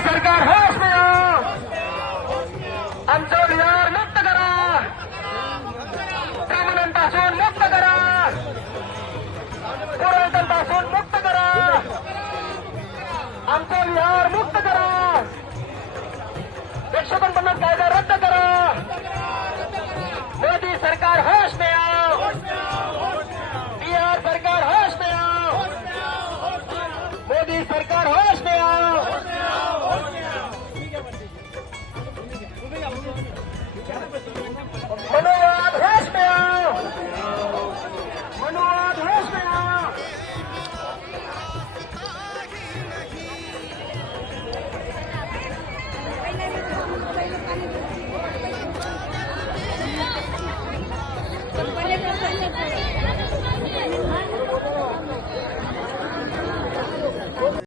सरकार होश में आओ. आमचं विहार मुक्त करा. ब्राह्मणांपासून मुक्त करा. पुरोहितांपासून मुक्त करा. आमचं विहार मुक्त करा.